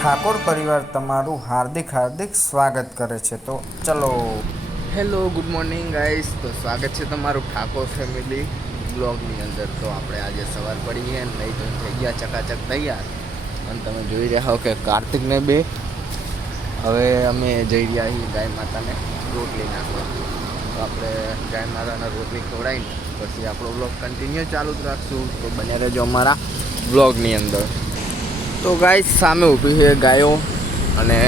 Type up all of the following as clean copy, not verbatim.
ઠાકોર પરિવાર તમારું હાર્દિક સ્વાગત કરે છે. તો ચલો. Hello, good morning guys. તો સ્વાગત છે તમારું ઠાકોર ફેમિલી બ્લોગની અંદર. તો આપણે આજે સવાર પડી અને નહીં તો થઈ ગયા ચકાચક તૈયાર. અને તમે જોઈ રહ્યા હો કે કાર્તિકને બે હવે અમે જઈ રહ્યા છીએ ગાય માતાને રોટલી નાખવા. તો આપણે ગાય માતાને રોટલી ખવડાવીને પછી આપણો બ્લોગ કન્ટિન્યુ ચાલુ જ રાખશું. તો બન્યા રહેજો અમારા બ્લોગની અંદર. તો ગાય સામે ઊભી છે ગાયો અને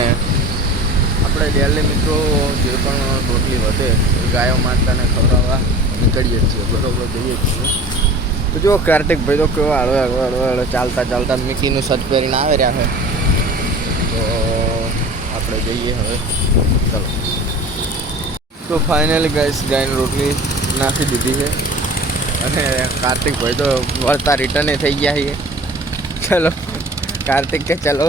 આપણે ડેલી મિત્રો જે પણ રોટલી વધે એ ગાયો માતાને ખવડાવવા નીકળીએ છીએ, બરોબર જઈએ છીએ. તો જો કાર્તિકભાઈ તો કેવો હળવે ચાલતા મિકીનું સજ પહેરીને આવી રહ્યા છે. તો આપણે જઈએ હવે, ચલો. તો ફાઇનલી ગાયની રોટલી નાખી દીધી છે અને કાર્તિકભાઈ તો વળતા રિટર્ને થઈ ગયા છીએ. ચલો કાર્તિક કે ચલો.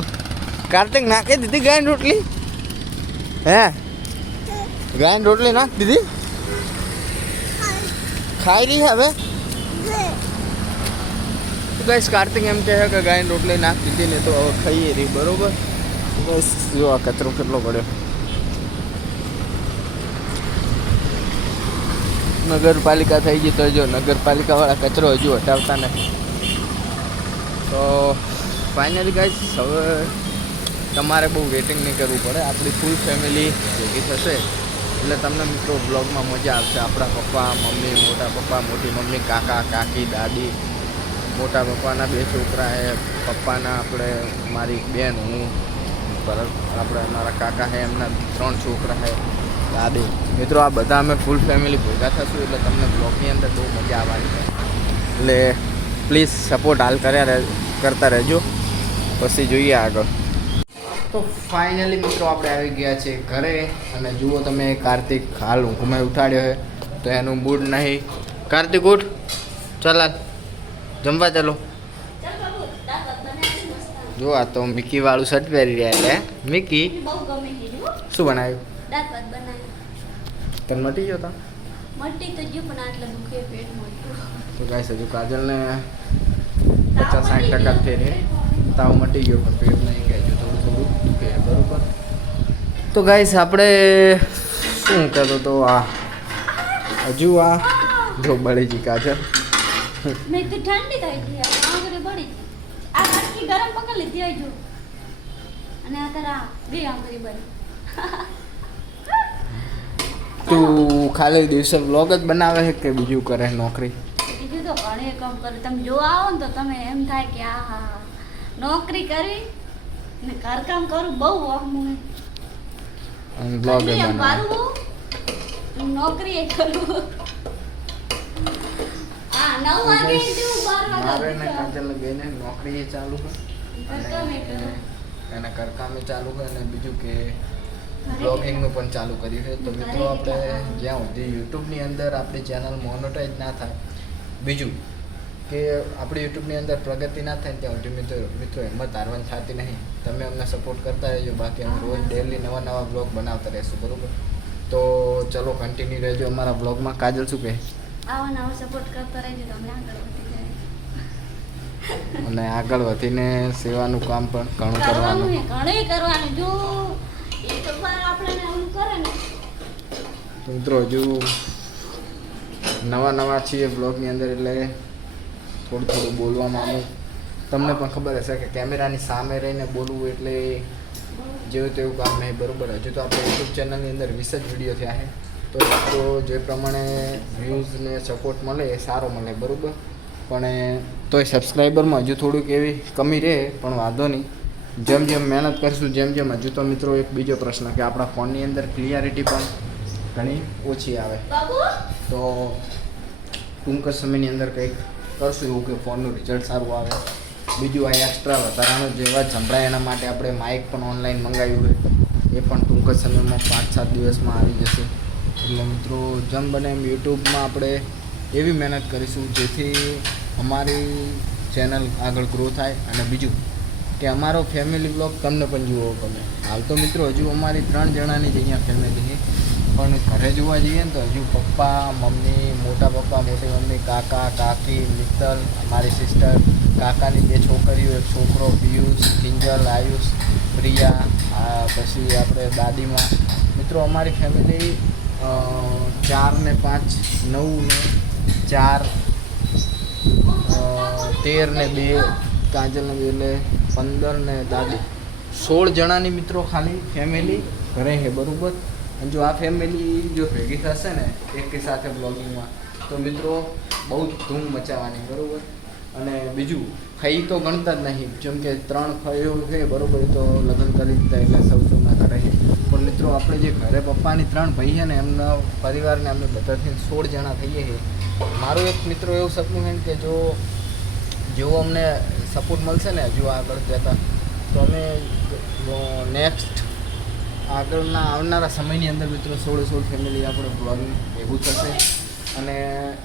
કાર્તિક નાખી દીધી ગાયની રોટલી. હે ગાયની રોટલી નાખી દીધી, ખાઈ રહી હવે. ગાઈસ કાર્તિક એમ કહે કે ગાયની રોટલી નાખી દીધી ને તો હવે ખાઈએ રહી, બરોબર. બસ જો આ કચરો કેટલો પડ્યો. નગરપાલિકા થઈ ગઈ તો જો નગરપાલિકાવાળા કચરો હજુ હટાવતા નથી. તો ફાઇનલી ગાઈસ હવે તમારે બહુ વેટિંગ નહીં કરવું પડે. આપણી ફૂલ ફેમિલી ભેગી થશે એટલે તમને મિત્રો બ્લોગમાં મજા આવશે. આપણા પપ્પા મમ્મી, મોટા પપ્પા મોટી મમ્મી, કાકા કાકી દાદી, મોટા પપ્પાના બે છોકરા છે, પપ્પાના આપણે મારી બેન, હું, આપણે મારા કાકા છે એમના 3 છોકરા છે, દાદી. મિત્રો આ બધા અમે ફૂલ ફેમિલી ભેગા થશું એટલે તમને બ્લોગની અંદર બહુ મજા આવવાની છે. એટલે પ્લીઝ સપોર્ટ હાલ કરતા રહેજો, પછી જોઈએ આગળ. તો ફાઇનલી મિત્રો આપણે આવી ગયા છે ઘરે અને જુઓ તમે કાર્તિક હાલ ઊંઘમાં ઉઠાડ્યો છે તો એનું મૂડ નહીં. કાર્તિક ઉઠ, ચાલ જમવા ચાલો. જો આ તો મિકી વાળું શર્ટ પહેરી રહ્યા એટલે મિકી શું બનાવ્યું? તને મટી ગયો તા? તો ગાઈસ હજુ કાજલને 50-60% ફેરે તાવ મટી ગયો પણ પેટ નહીં ગયા, હજુ થોડું દુખે, બરોબર. તો ગાઈસ આપણે શું કહેતો તો આ હજુ આ જો બળી જી કાજલ મેં તો ઠંડી થઈ ગઈ આંગળી બળી. આ આખી ગરમ પકડ લીધી આજો અને આ તારા બે આંગળી બળી. તું ખાલી દિવસે વ્લોગ જ બનાવે છે કે બીજું કરે નોકરી? બીજું તો ઘણે કામ કરે. તમે જોવા આવો ને તો તમે એમ થાય કે આ હા નોકરી કરવી ને ઘરકામ કરું બહુ વહમું અને વ્લોગ બનાવે. નોકરી એ કરું. આ 9 વાગે જેવું 12 મારે વાગે ને કાજલ બેને નોકરી એ ચાલુ છે અને એને ઘરકામે ચાલુ છે અને બીજું કે બ્લોગિંગનું પણ ચાલુ કર્યું છે. તો મિત્રો આપણે જ્યાં સુધી યુટ્યુબની અંદર આપણી ચેનલ મોનેટાઈઝ ના થાય, બીજું કે આપણી યુટ્યુબની અંદર પ્રગતિ ના થાય ત્યાં સુધી મિત્રો હિંમત હારવાની થતી નહીં. તમે અમને સપોર્ટ કરતા રહેજો, બાકી અમે રોજ ડેલી નવા બ્લોગ બનાવતા રહીશું, બરાબર. તો ચલો કન્ટિન્યુ રહેજો અમારા બ્લોગમાં. કાજલ શું કહે? આવો સપોર્ટ કરતા રહેજો તમે આગળ વધી જાય. અને આગળ વધીને સેવાનું કામ પણ ઘણું કરવાનું કરવાનું. છે, ઘણું કરવાનું. જો એક વાર આપણે ઓલું કરે ને તો મિત્રો હજુ નવા છીએ બ્લોગની અંદર એટલે થોડું બોલવામાં આવે. તમને પણ ખબર હશે કે કેમેરાની સામે રહીને બોલવું એટલે જેવું તેવું કામ નહીં, બરાબર. હજુ તો આપણે યુટ્યુબ ચેનલની અંદર 20 જ વિડીયો થયા છે. તો મિત્રો જે પ્રમાણે વ્યૂઝને સપોર્ટ મળે એ સારો મળે, બરાબર. પણ તોય સબસ્ક્રાઈબરમાં હજુ થોડુંક એવી કમી રહે, પણ વાંધો નહીં. જેમ મહેનત કરીશું જેમ હજુ તો મિત્રો એક બીજો પ્રશ્ન કે આપણા ફોનની અંદર ક્લિયરિટી પણ ઘણી ઓછી આવે. તો ટૂંક જ સમયની અંદર કંઈક કરશું એવું કે ફોનનું રિઝલ્ટ સારું આવે. બીજું આ એક્સ્ટ્રા વધારાનો જેવા સંભળાય એના માટે આપણે માઇક પણ ઓનલાઈન મંગાવ્યું હોય, એ પણ ટૂંક જ સમયમાં 5-7 દિવસમાં આવી જશે. એટલે મિત્રો જેમ બને એમ યુટ્યુબમાં આપણે એવી મહેનત કરીશું જેથી અમારી ચેનલ આગળ ગ્રો થાય. અને બીજું કે અમારો ફેમિલી બ્લોગ તમને પણ જોવો ગમે. હાલ તો મિત્રો હજુ અમારી 3 જણાની જ અહીંયા ફેમિલી છે, પણ ઘરે જોવા જઈએ ને તો હજુ પપ્પા મમ્મી, મોટા પપ્પા મોટી મમ્મી, કાકા કાકી, મિત્તલ, મારી સિસ્ટર, કાકાની 2 છોકરીઓ, એક છોકરો, પિયુષ, કિંજલ, આયુષ, પ્રિયા, પછી આપણે દાદીમાં. મિત્રો અમારી ફેમિલી 4 ને 5 9 ને 4 13 ને 2 કાજલ ને 2 એટલે 15 ને દાદી 16 જણાની મિત્રો ખાલી ફેમિલી ઘરે છે બરાબર. અને જો આ ફેમિલી જો ભેગી થશે ને એકી સાથે બ્લોગિંગમાં તો મિત્રો બહુ જ ધૂમ મચાવવાની બરાબર. અને બીજું ફઈ તો ગણતા જ નહીં, જેમ કે 3 ફઈઓ છે બરાબર, એ તો લગ્ન કરી દીધા એટલે સૌના ઘરે છે. પણ મિત્રો આપણે જે ઘરે પપ્પાની 3 ભાઈ છે ને એમના પરિવારને અમે બધાથી 16 જણા થઈએ છીએ. મારું એક મિત્રો એવું સપનું છે કે જેવો અમને સપોર્ટ મળશે ને જો આગળ જતા, તો અમે નેક્સ્ટ આગળના આવનારા સમયની અંદર મિત્રો 16 ફેમિલી આપણે બ્લોગિંગ ભેગું થશે. અને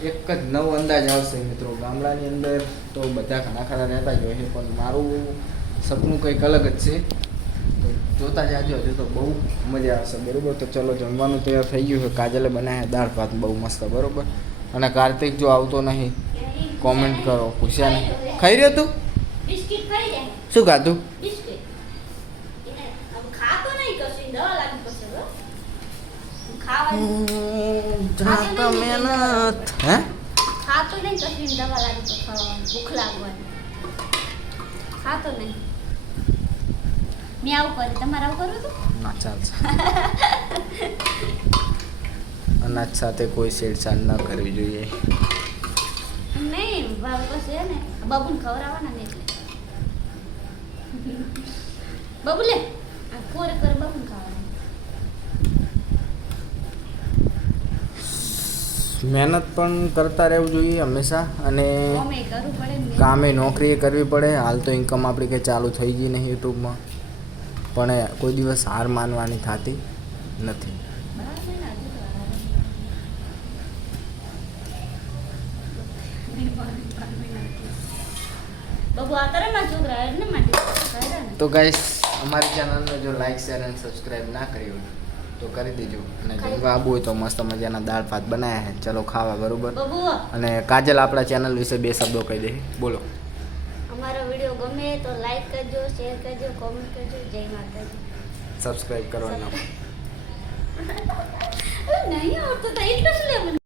એક જ નવો અંદાજ આવશે મિત્રો. ગામડાની અંદર તો બધા ઘણા ખરા રહેતા જ હોય છે, પણ મારું સપનું કંઈક અલગ જ છે. તો જોતા જાજો, હજુ તો બહુ મજા આવશે બરાબર. તો ચલો જમવાનું તૈયાર થઈ ગયું છે. કાજલે બનાવ્યા દાળ ભાત બહુ મસ્ત બરાબર. અને કાર્તિક જો આવતો નહીં કોમેન્ટ કરો, પૂછ્યા નહીં. ખાઈ રહ્યો તું? બિસ્કિટ ખાઈ જાય. શું ખાધું? બિસ્કિટ. હવે ખાતો નહીં કશું, દવા લાગી પડશે હો. ખાવાનું હે ખાતો નહીં કશું, દવા લાગી તો ખાવાનું, ભૂખ લાગવાની. ખાતો નહીં. મેં આવું કર્યું, તમારે આવું કરવું હતું? ના ચાલશે. અનાજ સાથે કોઈ છેડછાડ ન કરવી જોઈએ. નહીં બસ છે ને બબુને ખવડાવવાના ને એટલે બબુ લે આ કોરે કરે બબુને ખાવાનું. મહેનત પણ કરતા રહેવું જોઈએ હંમેશા. અને અમે કરવું પડે ને. કામે નોકરી કરવી પડે. હાલ તો ઇન્કમ આપણી કંઈ ચાલુ થઈ ગઈ નહીં યુટ્યુબમાં, પણ કોઈ દિવસ હાર માનવાની થતી નથી. બબુ આ કરે માં છોકરા એટલે માટે કરે ને. તો ગાઈસ અમારી ચેનલને જો લાઈક શેર અને સબસ્ક્રાઈબ ના કરી હોય તો કરી દેજો. અને જમવા આવવું હોય તો મસ્ત મજાના દાળ ભાત બનાવ્યા છે, ચલો ખાવા બરોબર. બબુ અને કાજલ આપણા ચેનલ વિશે 2 શબ્દો કહી દે, બોલો. અમારો વિડિયો ગમે તો લાઈક કરજો, શેર કરજો, કોમેન્ટ કરજો. જય માતાજી. સબસ્ક્રાઈબ કરવાનું. નહીં આવડતું તો ઇન્ટરેસ્ટ લેવું